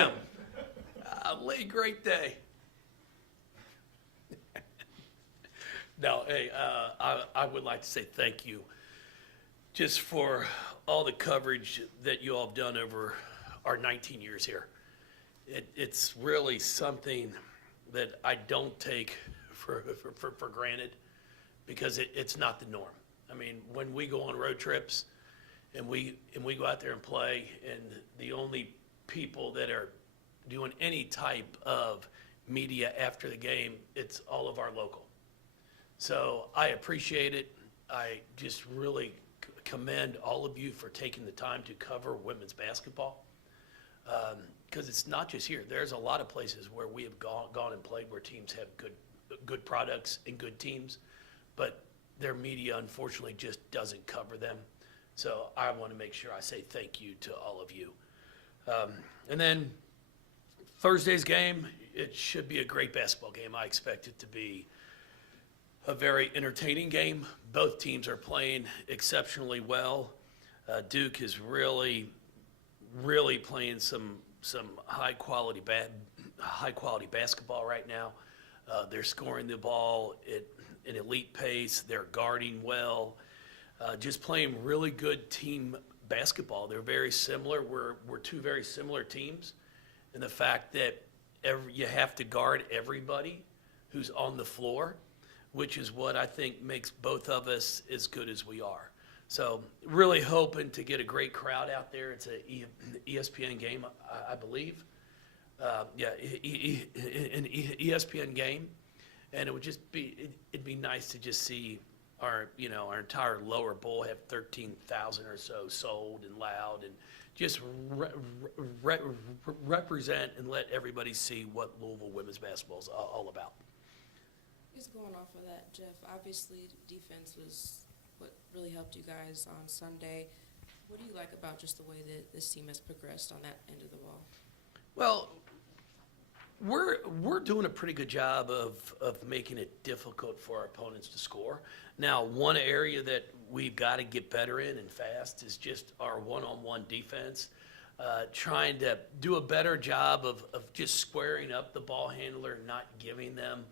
a.m. Late, great day. No, hey, I would like to say thank you just for all the coverage that you all have done over our 19 years here. It's really something that I don't take for granted because it's not the norm. I mean, when we go on road trips and we go out there and play, and the only people that are doing any type of media after the game, it's all of our local. So I appreciate it. I just really commend all of you for taking the time to cover women's basketball. Because it's not just here. There's a lot of places where we have gone and played where teams have good products and good teams, but their media unfortunately just doesn't cover them. So I want to make sure I say thank you to all of you. And then Thursday's game, it should be a great basketball game. I expect it to be a very entertaining game. Both teams are playing exceptionally well. Duke is really playing some high quality basketball right now. They're scoring the ball at an elite pace. They're guarding well. Just playing really good team basketball. They're very similar. We're two very similar teams, and the fact that you have to guard everybody who's on the floor, which is what I think makes both of us as good as we are. So really hoping to get a great crowd out there. It's an ESPN game, I believe. An ESPN game, and it would just be it'd be nice to just see our entire lower bowl have 13,000 or so sold and loud, and just represent and let everybody see what Louisville women's basketball is all about. Just going off of that, Jeff, obviously defense was what really helped you guys on Sunday. What do you like about just the way that this team has progressed on that end of the ball? Well, we're doing a pretty good job of making it difficult for our opponents to score. Now, one area that we've got to get better in and fast is just our one-on-one defense. Trying to do a better job of just squaring up the ball handler, not giving them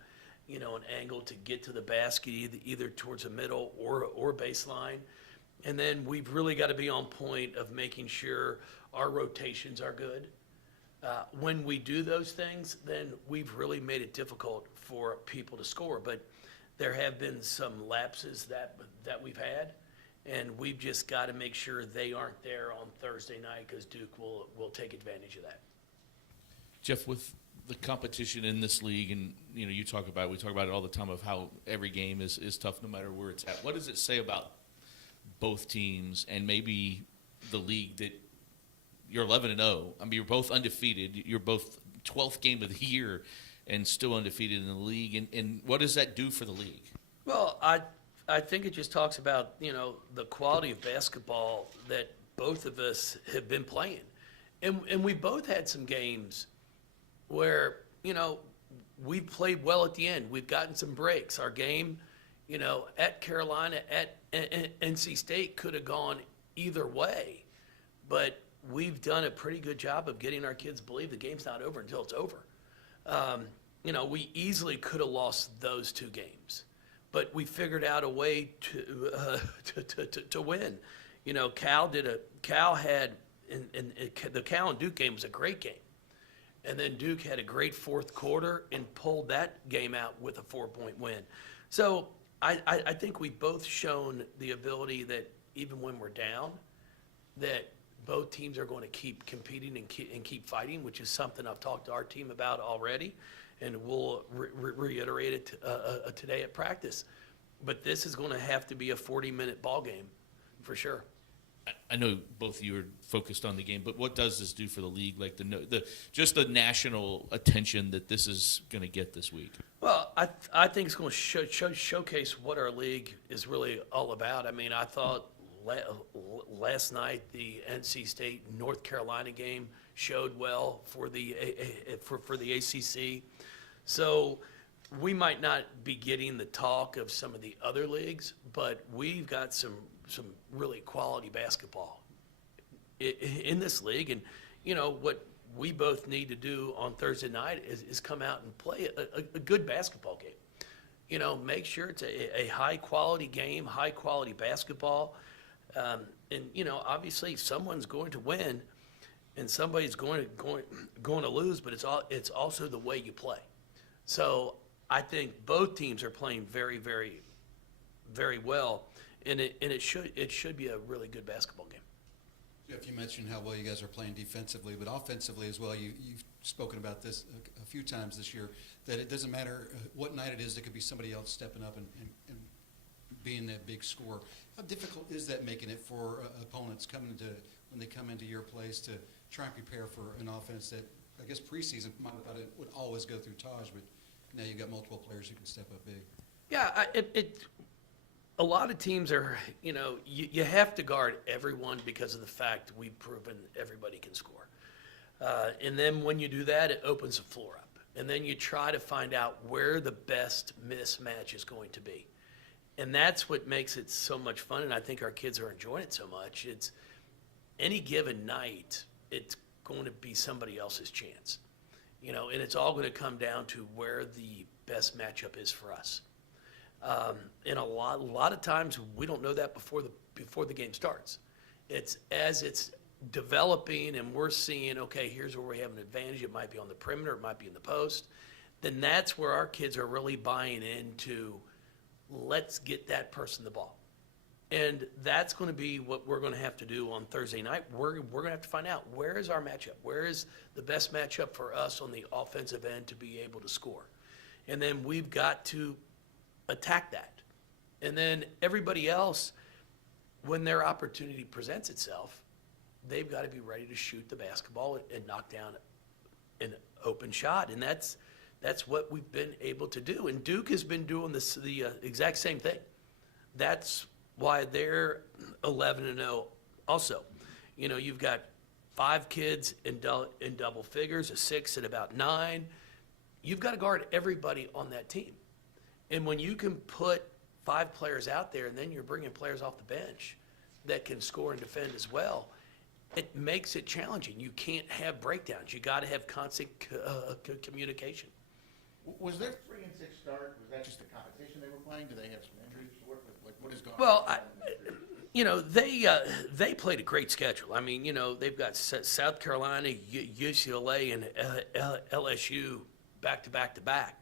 an angle to get to the basket either towards the middle or baseline. And then we've really got to be on point of making sure our rotations are good. When we do those things, then we've really made it difficult for people to score. But there have been some lapses that we've had, and we've just got to make sure they aren't there on Thursday night, because Duke will take advantage of that. Jeff, with the competition in this league, and we talk about it all the time of how every game is tough no matter where it's at. What does it say about both teams and maybe the league that you're 11-0? I mean, you're both undefeated. You're both 12th game of the year and still undefeated in the league. And what does that do for the league? Well, I think it just talks about the quality of basketball that both of us have been playing, and we both had some games where, we played well at the end. We've gotten some breaks. Our game, at Carolina, at NC State could have gone either way. But we've done a pretty good job of getting our kids to believe the game's not over until it's over. We easily could have lost those two games. But we figured out a way to win. Cal had, the Cal and Duke game was a great game. And then Duke had a great fourth quarter and pulled that game out with a 4-point win. So I think we've both shown the ability that even when we're down, that both teams are going to keep competing and keep fighting, which is something I've talked to our team about already, and we'll reiterate it today at practice. But this is going to have to be a 40-minute ball game for sure. I know both of you are focused on the game, but what does this do for the league? Like just the national attention that this is going to get this week. Well, I think it's going to showcase what our league is really all about. I mean, I thought last night the NC State North Carolina game showed well for the ACC. So we might not be getting the talk of some of the other leagues, but we've got some really quality basketball in this league. And we both need to do on Thursday night is come out and play a good basketball game. You know, make sure it's a high-quality game, high-quality basketball. And, you know, obviously, someone's going to win and somebody's going to lose, but it's also the way you play. So I think both teams are playing very, very, very well, and it should be a really good basketball game. Jeff, you mentioned how well you guys are playing defensively, but offensively as well. You've spoken about this a few times this year, that it doesn't matter what night it is, there could be somebody else stepping up and being that big scorer. How difficult is that making it for opponents when they come into your place to try and prepare for an offense that, I guess, preseason might have thought it would always go through Taj, but now you've got multiple players who can step up big? Yeah, a lot of teams are, you know, you have to guard everyone because of the fact we've proven everybody can score. And then when you do that, it opens the floor up. And then you try to find out where the best mismatch is going to be. And that's what makes it so much fun, and I think our kids are enjoying it so much. It's any given night, it's going to be somebody else's chance. You know, and it's all going to come down to where the best matchup is for us. And a lot of times we don't know that before the game starts. It's as it's developing and we're seeing, okay, here's where we have an advantage. It might be on the perimeter, it might be in the post. Then that's where our kids are really buying into, let's get that person the ball. And that's going to be what we're going to have to do on Thursday night. We're going to have to find out, where is our matchup? Where is the best matchup for us on the offensive end to be able to score? And then we've got to attack that. And then everybody else, when their opportunity presents itself, they've got to be ready to shoot the basketball and knock down an open shot. And that's what we've been able to do. And Duke has been doing the exact same thing. That's why they're 11-0 also. You know, you've got 5 kids in double figures, a 6 at about 9. You've got to guard everybody on that team. And when you can put 5 players out there and then you're bringing players off the bench that can score and defend as well, it makes it challenging. You can't have breakdowns. You got to have constant communication. Was their 3-6 start, was that just a competition they were playing? Do they have some injuries? What is going on? Well, you know, they played a great schedule. I mean, you know, they've got South Carolina, UCLA, and LSU back to back to back.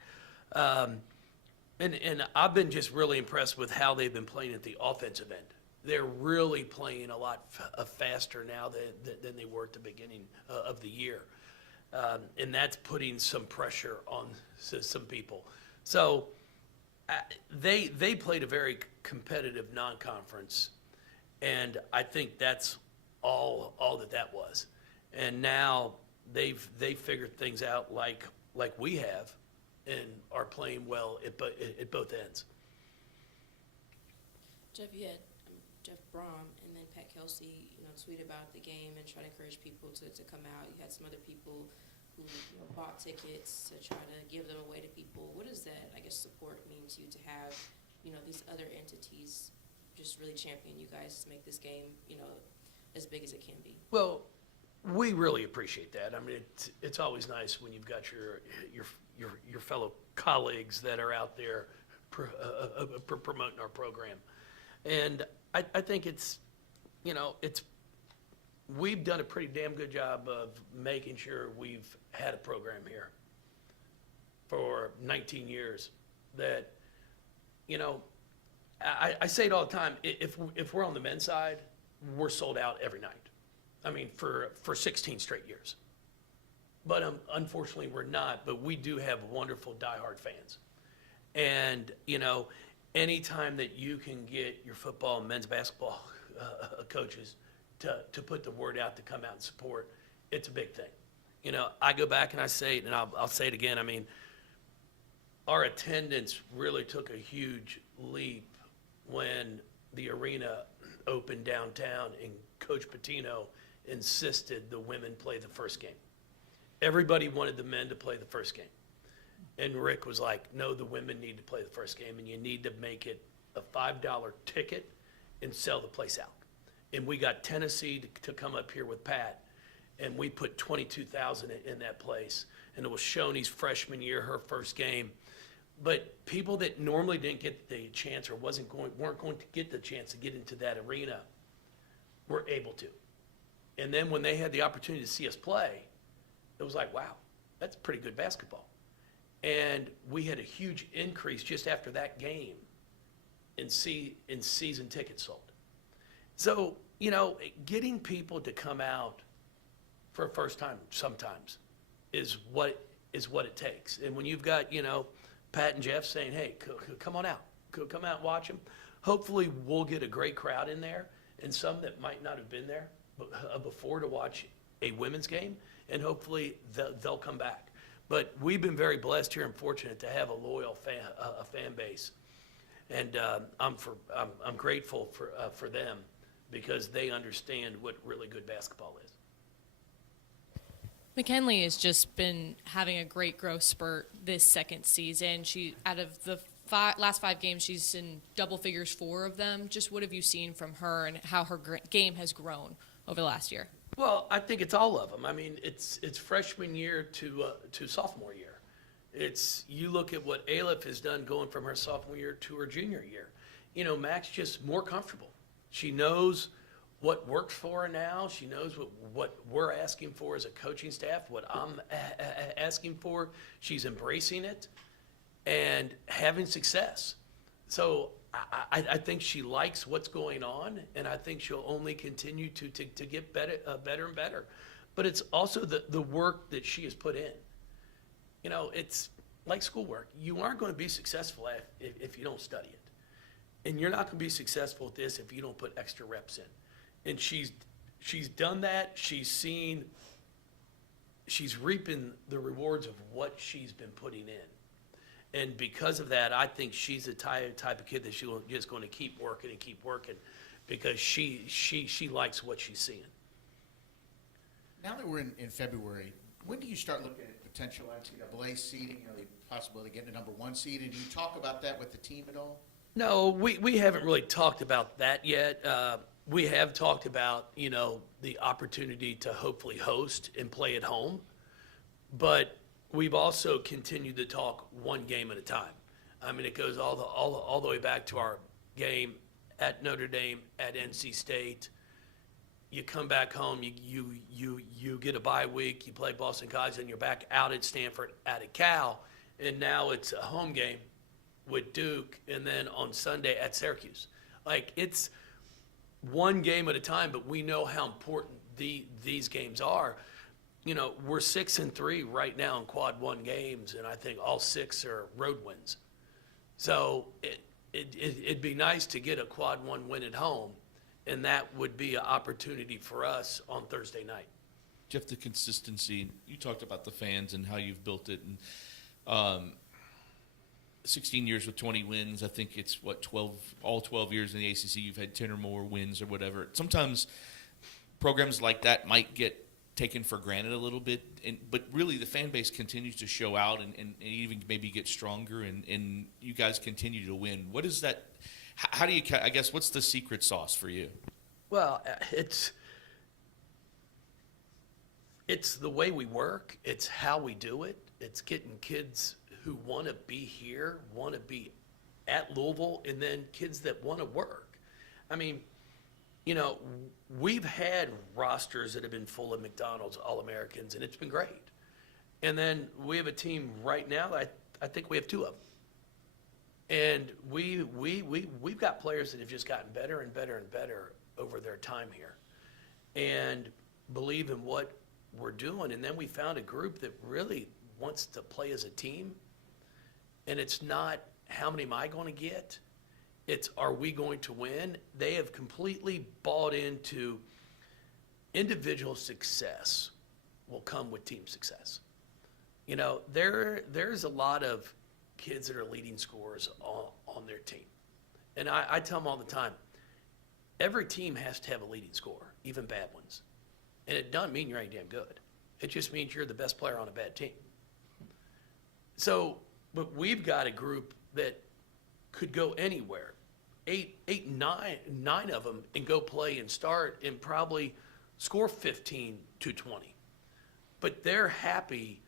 And I've been just really impressed with how they've been playing at the offensive end. They're really playing a lot faster now than they were at the beginning of the year. And that's putting some pressure on some people. So they played a very competitive non-conference, and I think that's all that was. And now they've figured things out like we have, and are playing well at both ends. Jeff, you had Jeff Brom and then Pat Kelsey, you know, tweet about the game and try to encourage people to come out. You had some other people who, you know, bought tickets to try to give them away to people. What does that, I guess, support mean to you to have, you know, these other entities just really champion you guys to make this game, you know, as big as it can be? Well, we really appreciate that. I mean, it's always nice when you've got your fellow colleagues that are out there promoting our program. And I think it's, you know, we've done a pretty damn good job of making sure we've had a program here for 19 years that, you know, I say it all the time, if we're on the men's side, we're sold out every night. I mean, for 16 straight years. But unfortunately, we're not. But we do have wonderful diehard fans. And, you know, anytime that you can get your football and men's basketball coaches to put the word out to come out and support, it's a big thing. You know, I go back and I say it, and I'll say it again. I mean, our attendance really took a huge leap when the arena opened downtown and Coach Pitino insisted the women play the first game. Everybody wanted the men to play the first game. And Rick was like, no, the women need to play the first game, and you need to make it a $5 ticket and sell the place out. And we got Tennessee to come up here with Pat and we put 22,000 in that place. And it was Shoney's freshman year, her first game. But people that normally didn't get the chance or weren't going to get the chance to get into that arena were able to. And then when they had the opportunity to see us play, it was like, wow, that's pretty good basketball. And we had a huge increase just after that game in season tickets sold. So, you know, getting people to come out for a first time sometimes is what it takes. And when you've got, you know, Pat and Jeff saying, hey, come on out, come out and watch them. Hopefully we'll get a great crowd in there, and some that might not have been there before to watch a women's game, and hopefully they'll come back. But we've been very blessed here and fortunate to have a loyal fan base, and I'm grateful for them because they understand what really good basketball is. McKinley has just been having a great growth spurt this second season. She, out of the last 5 games, she's in double figures 4 of them. Just what have you seen from her and how her game has grown over the last year? Well, I think it's all of them. I mean, it's freshman year to sophomore year. You look at what Aleph has done going from her sophomore year to her junior year. You know, Mac's just more comfortable. She knows what works for her now. She knows what we're asking for as a coaching staff, what I'm asking for. She's embracing it and having success. So I think she likes what's going on, and I think she'll only continue to get better and better. But it's also the work that she has put in. You know, it's like schoolwork. You aren't going to be successful if you don't study it. And you're not going to be successful at this if you don't put extra reps in. And she's done that. She's reaping the rewards of what she's been putting in. And because of that, I think she's the type of kid that she's just going to keep working because she likes what she's seeing. Now that we're in February, when do you start looking at potential NCAA seeding, you know, the possibility of getting a number 1 seed? And do you talk about that with the team at all? No, we haven't really talked about that yet. We have talked about, you know, the opportunity to hopefully host and play at home, but we've also continued to talk one game at a time. I mean, it goes all the way back to our game at Notre Dame, at NC State. You come back home, you get a bye week, you play Boston College, and you're back out at Stanford, at Cal, and now it's a home game with Duke, and then on Sunday at Syracuse. Like, it's one game at a time, but we know how important these games are. You know, we're 6-3 right now in quad 1 games, and I think all 6 are road wins. So it'd be nice to get a quad 1 win at home, and that would be an opportunity for us on Thursday night. Jeff, the consistency, you talked about the fans and how you've built it, and 16 years with 20 wins. I think it's, all 12 years in the ACC, you've had 10 or more wins or whatever. Sometimes programs like that might get taken for granted a little bit, but really the fan base continues to show out and even maybe get stronger, and you guys continue to win. What is that? How do you, I guess, what's the secret sauce for you? Well, it's the way we work. It's how we do it. It's getting kids who want to be here, want to be at Louisville, and then kids that want to work. I mean, you know, we've had rosters that have been full of McDonald's All-Americans, and it's been great. And then we have a team right now, I think we have 2 of them. And we've got players that have just gotten better and better and better over their time here and believe in what we're doing. And then we found a group that really wants to play as a team. And it's not how many am I going to get? It's are we going to win? They have completely bought into individual success will come with team success. You know, there's a lot of kids that are leading scorers on their team. And I tell them all the time, every team has to have a leading scorer, even bad ones. And it doesn't mean you're any damn good. It just means you're the best player on a bad team. So, but we've got a group that could go anywhere, 9 of them, and go play and start, and probably score 15 to 20. But they're happy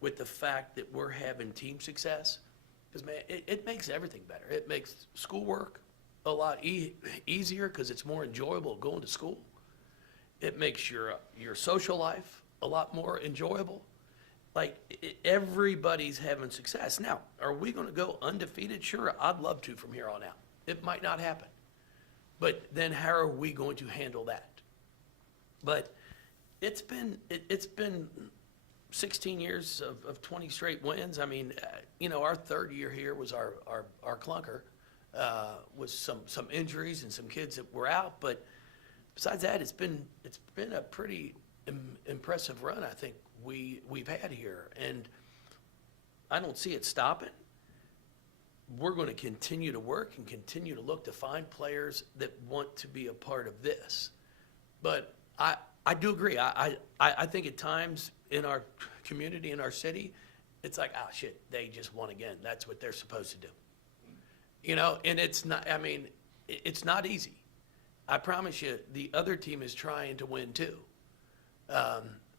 with the fact that we're having team success. Because, man, it makes everything better. It makes schoolwork a lot easier because it's more enjoyable going to school. It makes your social life a lot more enjoyable. Like, everybody's having success. Now, are we going to go undefeated? Sure, I'd love to from here on out. It might not happen. But then how are we going to handle that? But it's been 16 years of 20 straight wins. I mean, our third year here was our clunker with some injuries and some kids that were out. But besides that, it's been a pretty impressive run, I think, we've had here. And I don't see it stopping. We're going to continue to work and continue to look to find players that want to be a part of this. But I do agree. I think at times in our community, in our city, it's like, oh, shit, they just won again. That's what they're supposed to do. And it's not, I mean, it's not easy. I promise you, the other team is trying to win too.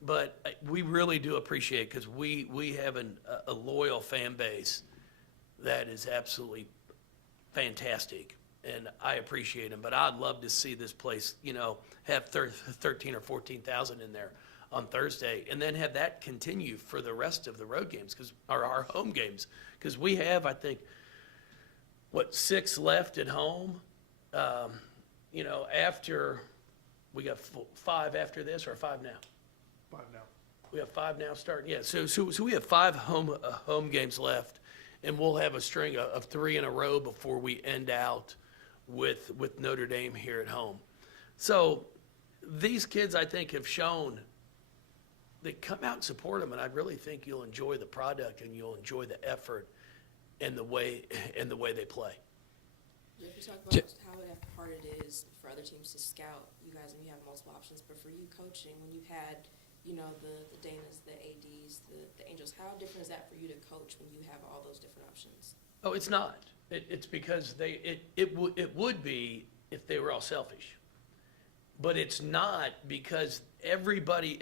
But we really do appreciate, because we have a loyal fan base that is absolutely fantastic. And I appreciate them, but I'd love to see this place, have 13 or 14,000 in there on Thursday, and then have that continue for the rest of the road games, or our home games, because we have, I think, 6 left at home. After we got 5 after this, or 5 now. 5 now. We have 5 now starting. Yeah, so we have 5 home games left, and we'll have a string of 3 in a row before we end out with Notre Dame here at home. So these kids, I think, have shown they come out and support them, and I really think you'll enjoy the product and you'll enjoy the effort and the way they play. Jeff, you talk about how hard it is for other teams to scout you guys, and you have multiple options. But for you coaching, when you've had, the Danas, the ADs, the Angels, how different is that for you to coach when you have all those different options? Oh, it's not. It's because it would be if they were all selfish. But it's not, because everybody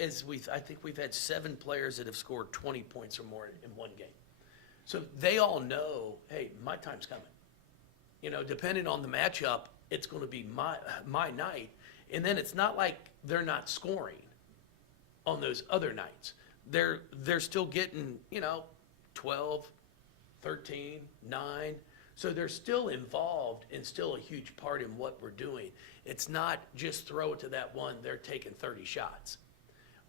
I think we've had 7 players that have scored 20 points or more in one game. So they all know, hey, my time's coming. Depending on the matchup, it's going to be my night. And then it's not like they're not scoring on those other nights. They're still getting, 12, 13, 9. So they're still involved and still a huge part in what we're doing. It's not just throw it to that one, they're taking 30 shots.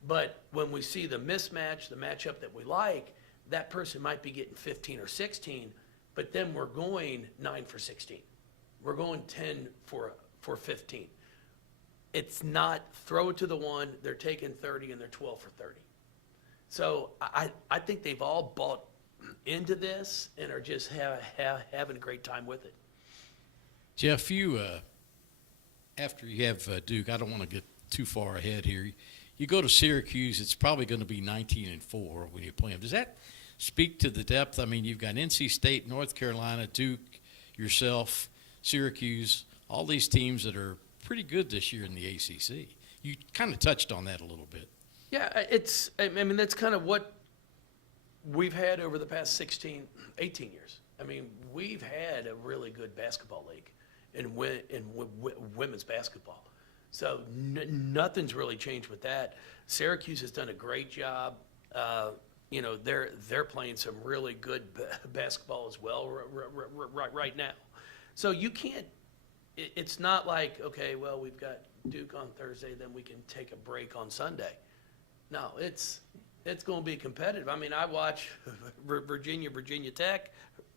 But when we see the mismatch, the matchup that we like, that person might be getting 15 or 16, but then we're going 9 for 16. We're going 10 for 15. It's not throw it to the one, they're taking 30 and they're 12 for 30. So I think they've all bought into this and are just having a great time with it. Jeff, you after you have Duke, I don't want to get too far ahead here. You go to Syracuse, it's probably going to be 19-4 when you play them. Does that speak to the depth? I mean, you've got NC State, North Carolina, Duke, yourself, Syracuse, all these teams that are pretty good this year in the ACC. You kind of touched on that a little bit. Yeah, that's kind of what we've had over the past 16, 18 years. I mean, we've had a really good basketball league in women's basketball. So nothing's really changed with that. Syracuse has done a great job. They're playing some really good basketball as well right now. So you can't. It's not like, okay, well, we've got Duke on Thursday, then we can take a break on Sunday. No, it's going to be competitive. I mean, I watch Virginia Tech.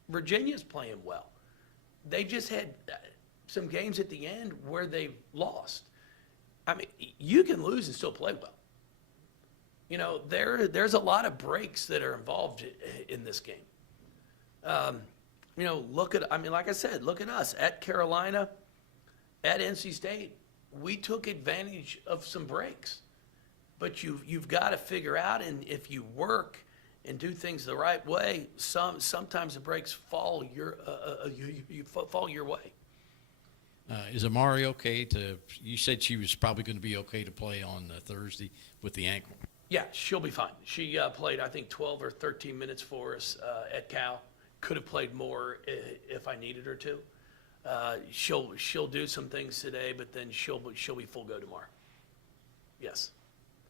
Virginia's playing well. They just had some games at the end where they lost. I mean, you can lose and still play well. There's a lot of breaks that are involved in this game. Like I said, look at us at Carolina, at NC State. We took advantage of some breaks, but you've got to figure out, and if you work and do things the right way, sometimes the breaks fall your way. Is Amari okay to? You said she was probably going to be okay to play on Thursday with the ankle. Yeah, she'll be fine. She played, I think, 12 or 13 minutes for us at Cal. Could have played more if I needed her to. She'll do some things today, but then she'll be full go tomorrow. Yes.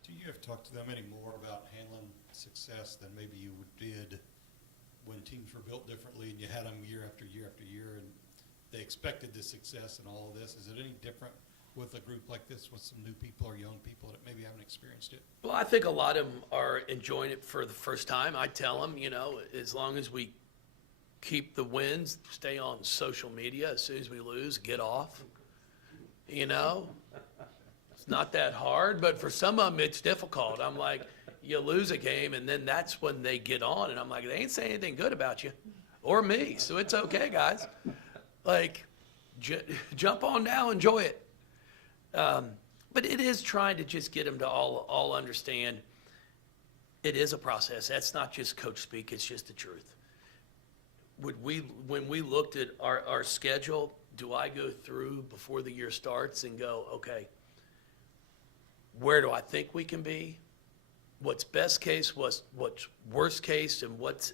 Do you ever talk to them any more about handling success than maybe you did when teams were built differently and you had them year after year after year and they expected this success and all of this? Is it any different with a group like this with some new people or young people that maybe haven't experienced it? Well, I think a lot of them are enjoying it for the first time. I tell them, as long as we keep the wins, stay on social media. As soon as we lose, get off. It's not that hard, but for some of them, it's difficult. I'm like, you lose a game, and then that's when they get on, and I'm like, they ain't saying anything good about you or me, so it's okay, guys. Like, jump on now, enjoy it. But it is trying to just get them to all understand it is a process. That's not just coach speak, it's just the truth. When we looked at our schedule, do I go through before the year starts and go, okay, where do I think we can be? What's best case, what's worst case, and what's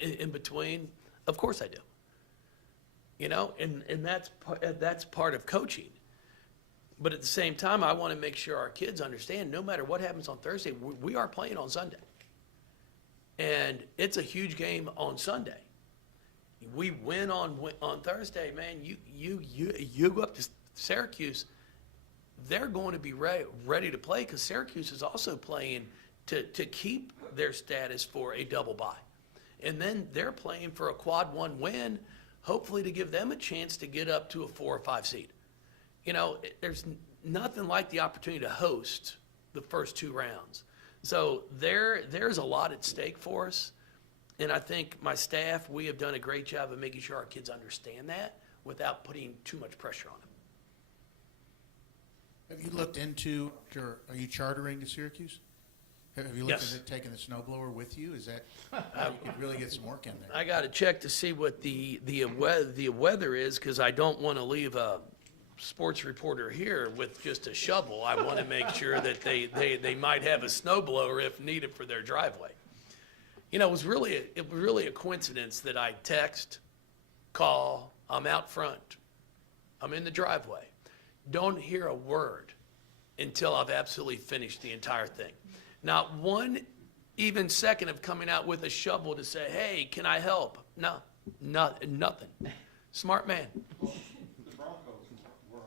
in between? Of course I do. And that's part of coaching. But at the same time, I want to make sure our kids understand no matter what happens on Thursday, we are playing on Sunday. And it's a huge game on Sunday. We win on Thursday, man. You go up to Syracuse, they're going to be ready to play because Syracuse is also playing to keep their status for a double bye. And then they're playing for a quad one win, hopefully to give them a chance to get up to a 4 or 5 seed. There's nothing like the opportunity to host the first 2 rounds. So there's a lot at stake for us. And I think my staff, we have done a great job of making sure our kids understand that without putting too much pressure on them. Have you looked into, are you chartering to Syracuse? Have you looked Yes. at taking the snowblower with you? Is that how you could really get some work in there? I got to check to see what the weather is because I don't want to leave a sports reporter here with just a shovel. I want to make sure that they might have a snowblower if needed for their driveway. It was really a coincidence that I text, call, I'm out front, I'm in the driveway. Don't hear a word until I've absolutely finished the entire thing. Not one even second of coming out with a shovel to say, hey, can I help? No, nothing. Smart man. The Broncos were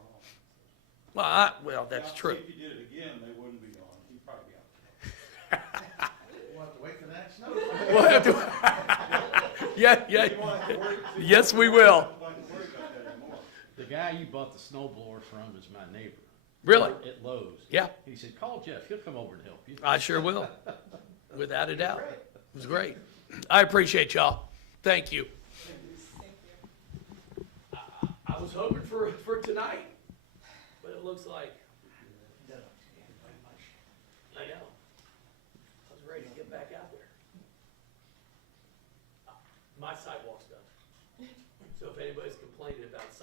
on. Well, that's true. If you did it again, they wouldn't be on. He'd probably be out. We'll have to wait for the next snow. We'll have to- Yeah. You won't have to worry- Yes, we will. You won't have to worry about that anymore. The guy you bought the snowblower from is my neighbor. Really? At Lowe's. Yeah. He said, call Jeff. He'll come over and help you. I sure will, without a doubt. It was great. I appreciate y'all. Thank you. I was hoping for tonight, but it looks like. I know. I was ready to get back out there. My sidewalk's done. So if anybody's complaining about